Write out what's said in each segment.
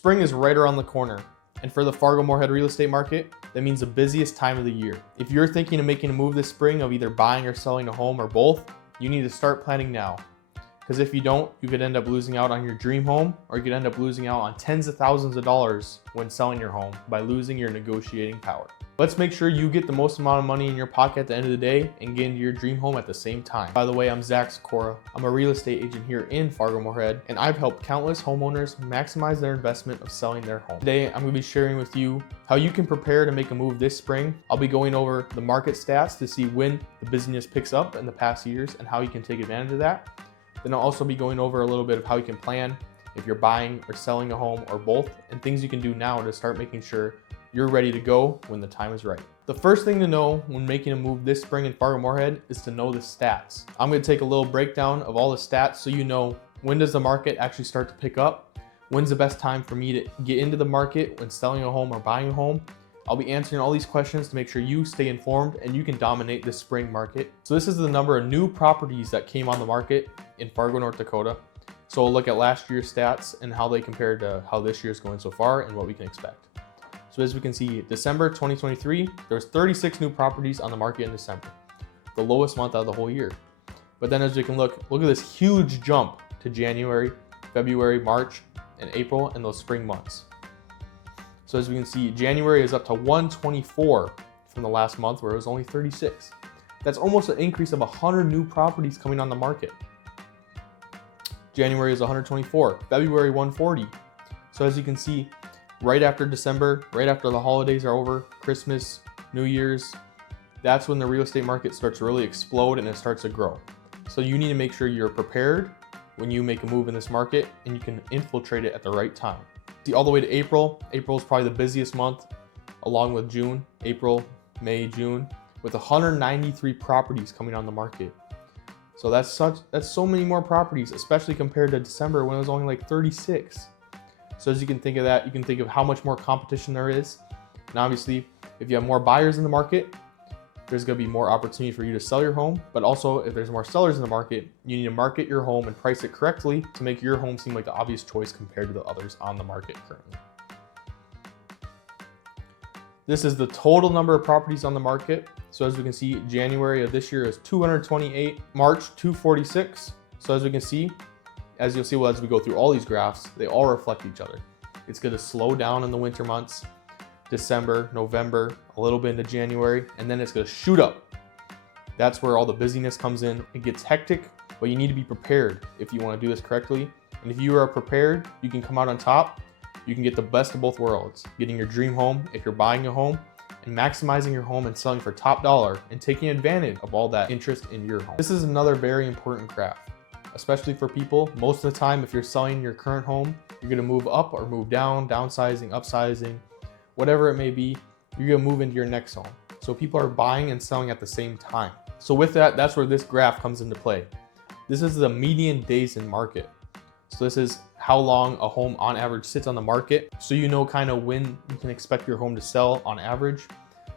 Spring is right around the corner, and for the Fargo-Moorhead real estate market, that means the busiest time of the year. If you're thinking of making a move this spring of either buying or selling a home or both, you need to start planning now. Because if you don't, you could end up losing out on your dream home, or you could end up losing out on tens of thousands of dollars when selling your home by losing your negotiating power. Let's make sure you get the most amount of money in your pocket at the end of the day and get into your dream home at the same time. By the way, I'm Zachsykorarealtor. I'm a real estate agent here in Fargo-Moorhead, and I've helped countless homeowners maximize their investment of selling their home. Today, I'm going to be sharing with you how you can prepare to make a move this spring. I'll be going over the market stats to see when the business picks up in the past years and how you can take advantage of that. Then I'll also be going over a little bit of how you can plan if you're buying or selling a home or both, and things you can do now to start making sure you're ready to go when the time is right. The first thing to know when making a move this spring in Fargo-Moorhead is to know the stats. I'm going to take a little breakdown of all the stats so you know when does the market actually start to pick up, when's the best time for me to get into the market when selling a home or buying a home. I'll be answering all these questions to make sure you stay informed and you can dominate this spring market. So this is the number of new properties that came on the market in Fargo, North Dakota. So we'll look at last year's stats and how they compare to how this year is going so far and what we can expect. So as we can see, December 2023, there was 36 new properties on the market in December, the lowest month out of the whole year. But then as we can look at this huge jump to January, February, March, and April, and those spring months. So as we can see, January is up to 124 from the last month where it was only 36. That's almost an increase of 100 new properties coming on the market. January is 124, February 140. So as you can see, right after December, right after the holidays are over, Christmas, New Year's, that's when the real estate market starts to really explode and it starts to grow. So you need to make sure you're prepared when you make a move in this market and you can infiltrate it at the right time. See, all the way to April. April is probably the busiest month, along with June, April, May, June, with 193 properties coming on the market. So that's so many more properties, especially compared to December when it was only like 36. So as you can think of that, you can think of how much more competition there is. And obviously, if you have more buyers in the market, there's going to be more opportunity for you to sell your home. But also, if there's more sellers in the market, you need to market your home and price it correctly to make your home seem like the obvious choice compared to the others on the market currently. This is the total number of properties on the market. So as we can see, January of this year is 228, March 246. So as we can see, as you'll see as we go through all these graphs, they all reflect each other. It's going to slow down in the winter months, December, November, a little bit into January, and then it's going to shoot up. That's where all the busyness comes in. It gets hectic, but you need to be prepared if you want to do this correctly. And if you are prepared, you can come out on top. You can get the best of both worlds, getting your dream home if you're buying a home, and maximizing your home and selling for top dollar and taking advantage of all that interest in your home. This is another very important graph, especially for people. Most of the time, if you're selling your current home, you're going to move up or move down, downsizing, upsizing, whatever it may be, you're going to move into your next home. So people are buying and selling at the same time. So with that, that's where this graph comes into play. This is the median days in market. So this is how long a home on average sits on the market. So you know kind of when you can expect your home to sell on average.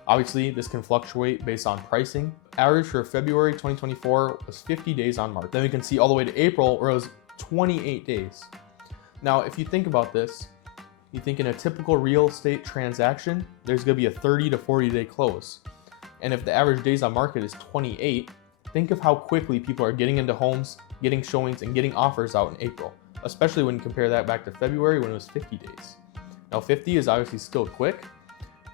Obviously, this can fluctuate based on pricing. Average for February 2024 was 50 days on market. Then we can see all the way to April where it was 28 days. Now, if you think about this, you think in a typical real estate transaction, there's going to be a 30 to 40 day close. And if the average days on market is 28, think of how quickly people are getting into homes, getting showings, and getting offers out in April, especially when you compare that back to February when it was 50 days. Now 50 is obviously still quick,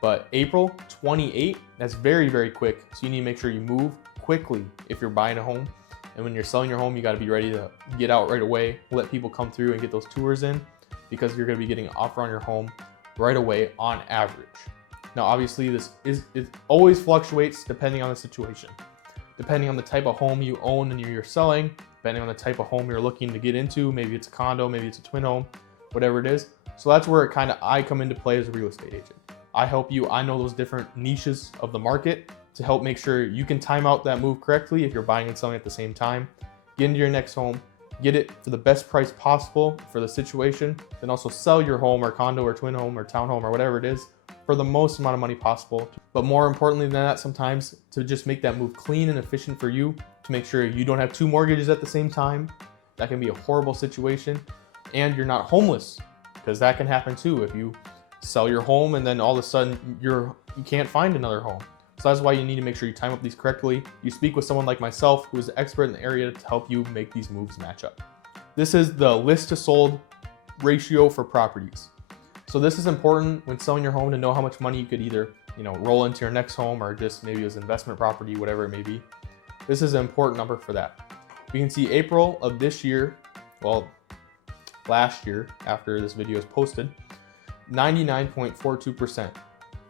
but April 28, that's very, very quick. So you need to make sure you move quickly if you're buying a home. And when you're selling your home, you got to be ready to get out right away, let people come through and get those tours in, because you're going to be getting an offer on your home right away on average. Now, obviously, it always fluctuates depending on the situation, depending on the type of home you own and you're selling, depending on the type of home you're looking to get into. Maybe it's a condo, maybe it's a twin home, whatever it is. So that's where I come into play as a real estate agent. I help you. I know those different niches of the market to help make sure you can time out that move correctly if you're buying and selling at the same time. Get into your next home, get it for the best price possible for the situation, then also sell your home or condo or twin home or townhome or whatever it is for the most amount of money possible. But more importantly than that, sometimes to just make that move clean and efficient for you, to make sure you don't have two mortgages at the same time. That can be a horrible situation, and you're not homeless because that can happen too if you sell your home and then all of a sudden you can't find another home. So that's why you need to make sure you time up these correctly. You speak with someone like myself who is an expert in the area to help you make these moves match up. This is the list to sold ratio for properties. So this is important when selling your home to know how much money you could either, roll into your next home or just maybe as investment property, whatever it may be. This is an important number for that. We can see April of this year, well, last year after this video is posted, 99.42%.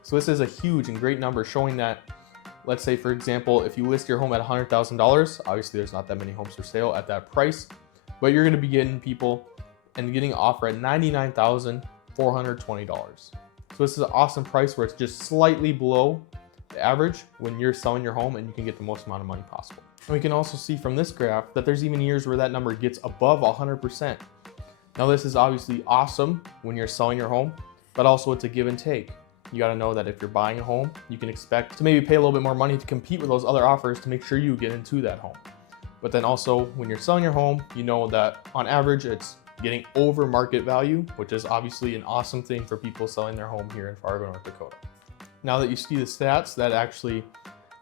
So this is a huge and great number showing that, let's say for example, if you list your home at $100,000, obviously there's not that many homes for sale at that price, but you're gonna be getting people and getting an offer at $99,420. So this is an awesome price where it's just slightly below the average when you're selling your home and you can get the most amount of money possible. And we can also see from this graph that there's even years where that number gets above 100%. Now this is obviously awesome when you're selling your home, but also it's a give and take. You gotta know that if you're buying a home, you can expect to maybe pay a little bit more money to compete with those other offers to make sure you get into that home. But then also when you're selling your home, you know that on average it's getting over market value, which is obviously an awesome thing for people selling their home here in Fargo, North Dakota. Now that you see the stats that actually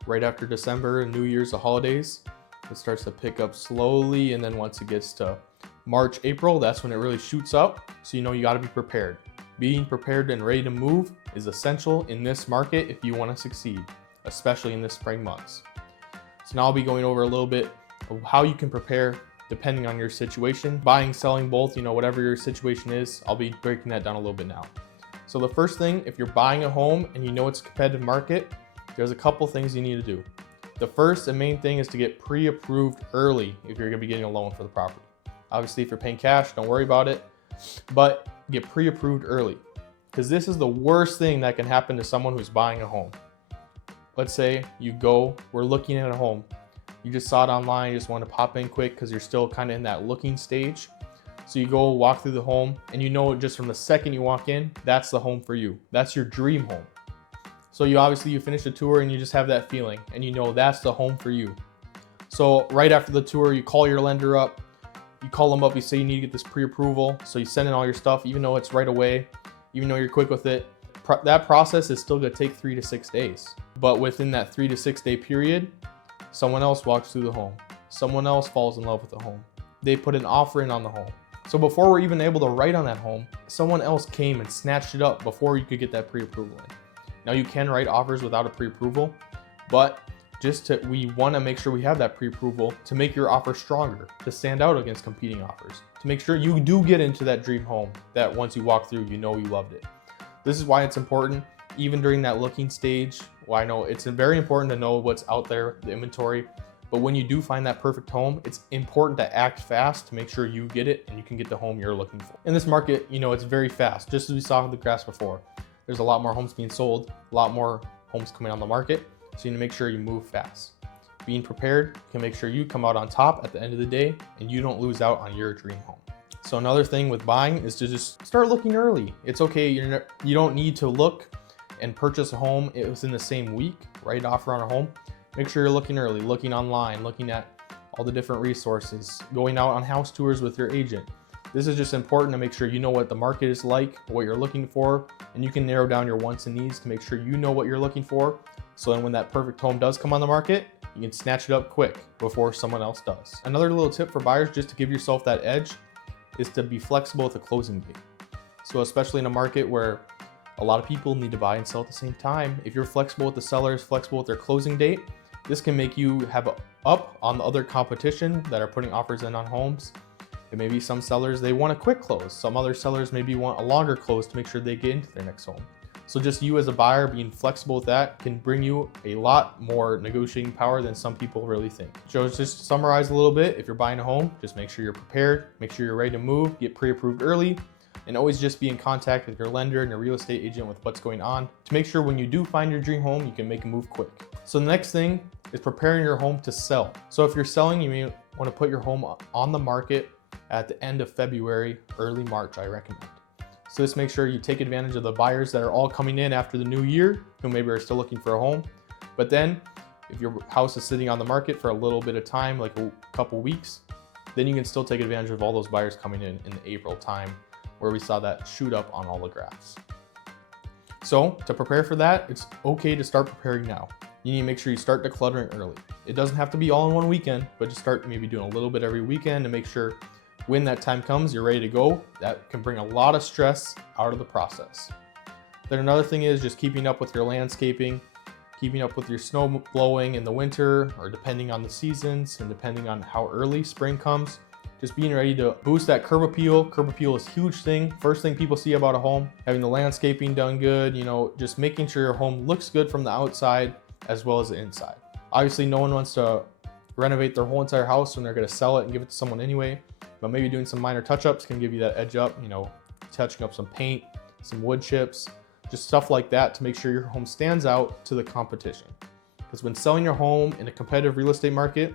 right after December and New Year's, the holidays, it starts to pick up slowly, and then once it gets to March, April, that's when it really shoots up. So you gotta be prepared. Being prepared and ready to move is essential in this market if you want to succeed, especially in the spring months. So now I'll be going over a little bit of how you can prepare depending on your situation. Buying, selling, both, whatever your situation is, I'll be breaking that down a little bit now. So the first thing, if you're buying a home and it's a competitive market, there's a couple things you need to do. The first and main thing is to get pre-approved early if you're gonna be getting a loan for the property. Obviously, if you're paying cash, don't worry about it, but get pre-approved early, because this is the worst thing that can happen to someone who's buying a home. Let's say we're looking at a home. You just saw it online, you just want to pop in quick because you're still kind of in that looking stage. So you go walk through the home and just from the second you walk in, that's the home for you. That's your dream home. So you finish the tour and you just have that feeling and that's the home for you. So right after the tour, you call your lender up, you call them up, you say you need to get this pre-approval. So you send in all your stuff, even though it's right away, even though you're quick with it. That process is still gonna take 3 to 6 days. But within that 3 to 6 day period, someone else walks through the home. Someone else falls in love with the home. They put an offer in on the home. So before we're even able to write on that home, someone else came and snatched it up before you could get that pre-approval in. Now you can write offers without a pre-approval, but we want to make sure we have that pre-approval to make your offer stronger, to stand out against competing offers, to make sure you do get into that dream home that once you walk through, you loved it. This is why it's important, even during that looking stage. Well, I know it's very important to know what's out there, the inventory, but when you do find that perfect home, it's important to act fast to make sure you get it and you can get the home you're looking for. In this market, it's very fast, just as we saw in the graphs before. There's a lot more homes being sold, a lot more homes coming on the market. So you need to make sure you move fast. Being prepared can make sure you come out on top at the end of the day and you don't lose out on your dream home. So another thing with buying is to just start looking early. It's okay, you don't need to look and purchase a home within the same week, write an offer on a home. Make sure you're looking early, looking online, looking at all the different resources, going out on house tours with your agent. This is just important to make sure you know what the market is like, what you're looking for, and you can narrow down your wants and needs to make sure you know what you're looking for. So then when that perfect home does come on the market, you can snatch it up quick before someone else does. Another little tip for buyers, just to give yourself that edge, is to be flexible with the closing date. So especially in a market where a lot of people need to buy and sell at the same time, if you're flexible with the sellers, flexible with their closing date, this can make you have up on the other competition that are putting offers in on homes. It may be some sellers, they want a quick close. Some other sellers maybe want a longer close to make sure they get into their next home. So just you as a buyer being flexible with that can bring you a lot more negotiating power than some people really think. So just to summarize a little bit, if you're buying a home, just make sure you're prepared, make sure you're ready to move, get pre-approved early, and always just be in contact with your lender and your real estate agent with what's going on to make sure when you do find your dream home, you can make a move quick. So the next thing is preparing your home to sell. So if you're selling, you may want to put your home on the market at the end of February, early March, I recommend. So just make sure you take advantage of the buyers that are all coming in after the new year, who maybe are still looking for a home. But then if your house is sitting on the market for a little bit of time, like a couple weeks, then you can still take advantage of all those buyers coming in the April time where we saw that shoot up on all the graphs. So to prepare for that, it's okay to start preparing now. You need to make sure you start decluttering early. It doesn't have to be all in one weekend, but just start maybe doing a little bit every weekend to make sure when that time comes, you're ready to go. That can bring a lot of stress out of the process. Then another thing is just keeping up with your landscaping, keeping up with your snow blowing in the winter, or depending on the seasons and depending on how early spring comes, just being ready to boost that curb appeal. Curb appeal is a huge thing. First thing people see about a home, having the landscaping done good, just making sure your home looks good from the outside as well as the inside. Obviously, no one wants to renovate their whole entire house when they're gonna sell it and give it to someone anyway, but maybe doing some minor touch-ups can give you that edge up, touching up some paint, some wood chips, just stuff like that to make sure your home stands out to the competition. Because when selling your home in a competitive real estate market,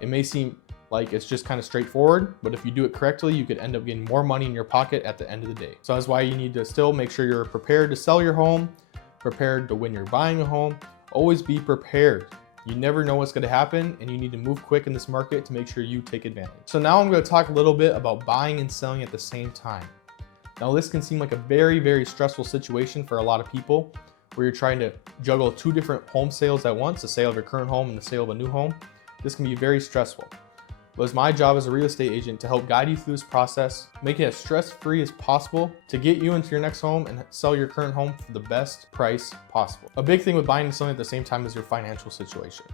it may seem like it's just kind of straightforward, but if you do it correctly, you could end up getting more money in your pocket at the end of the day. So that's why you need to still make sure you're prepared to sell your home, prepared to when you're buying a home. Always be prepared. You never know what's going to happen, and you need to move quick in this market to make sure you take advantage. So now I'm going to talk a little bit about buying and selling at the same time. Now this can seem like a very, very stressful situation for a lot of people, where you're trying to juggle two different home sales at once, the sale of your current home and the sale of a new home. This can be very stressful. But it's my job as a real estate agent to help guide you through this process, make it as stress-free as possible to get you into your next home and sell your current home for the best price possible. A big thing with buying and selling at the same time is your financial situation.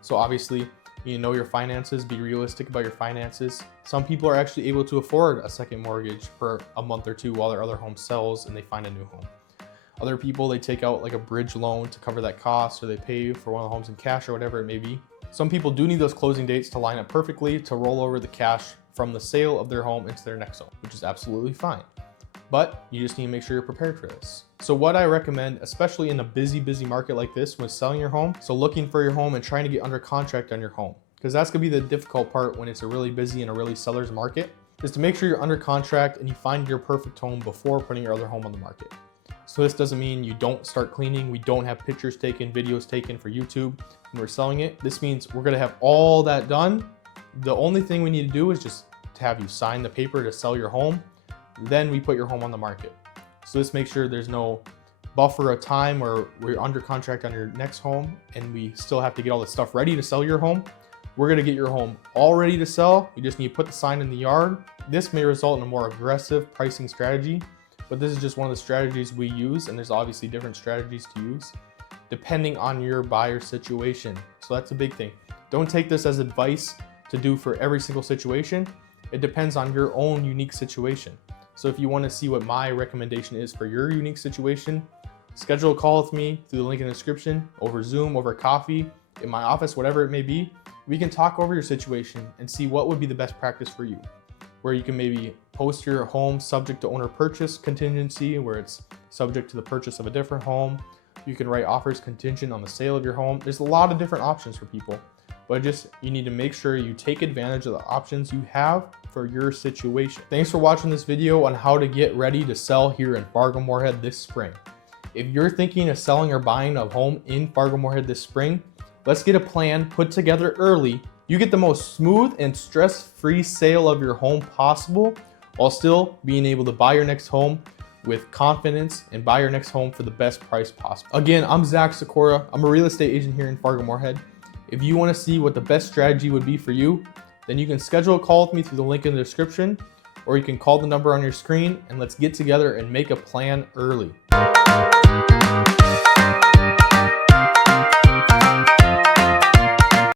So obviously, you know your finances, be realistic about your finances. Some people are actually able to afford a second mortgage for a month or two while their other home sells and they find a new home. Other people, they take out like a bridge loan to cover that cost, or they pay for one of the homes in cash or whatever it may be. Some people do need those closing dates to line up perfectly to roll over the cash from the sale of their home into their next home, which is absolutely fine. But you just need to make sure you're prepared for this. So what I recommend, especially in a busy market like this when selling your home, so looking for your home and trying to get under contract on your home, because that's gonna be the difficult part when it's a really busy and a really seller's market, is to make sure you're under contract and you find your perfect home before putting your other home on the market. So this doesn't mean you don't start cleaning, we don't have pictures taken, videos taken for YouTube when we're selling it. This means we're gonna have all that done. The only thing we need to do is just to have you sign the paper to sell your home. Then we put your home on the market. So this makes sure there's no buffer of time where we're under contract on your next home and we still have to get all the stuff ready to sell your home. We're gonna get your home all ready to sell. You just need to put the sign in the yard. This may result in a more aggressive pricing strategy, but this is just one of the strategies we use, and there's obviously different strategies to use depending on your buyer situation. So that's a big thing. Don't take this as advice to do for every single situation. It depends on your own unique situation. So if you want to see what my recommendation is for your unique situation, schedule a call with me through the link in the description, over Zoom, over coffee, in my office, whatever it may be. We can talk over your situation and see what would be the best practice for you, where you can maybe post your home subject to owner purchase contingency, where it's subject to the purchase of a different home. You can write offers contingent on the sale of your home. There's a lot of different options for people, but you need to make sure you take advantage of the options you have for your situation. Thanks for watching this video on how to get ready to sell here in Fargo-Moorhead this spring. If you're thinking of selling or buying a home in Fargo-Moorhead this spring, let's get a plan put together early. You get the most smooth and stress-free sale of your home possible while still being able to buy your next home with confidence and buy your next home for the best price possible. Again, I'm Zachsykora. I'm a real estate agent here in Fargo-Moorhead. If you want to see what the best strategy would be for you, then you can schedule a call with me through the link in the description, or you can call the number on your screen and let's get together and make a plan early.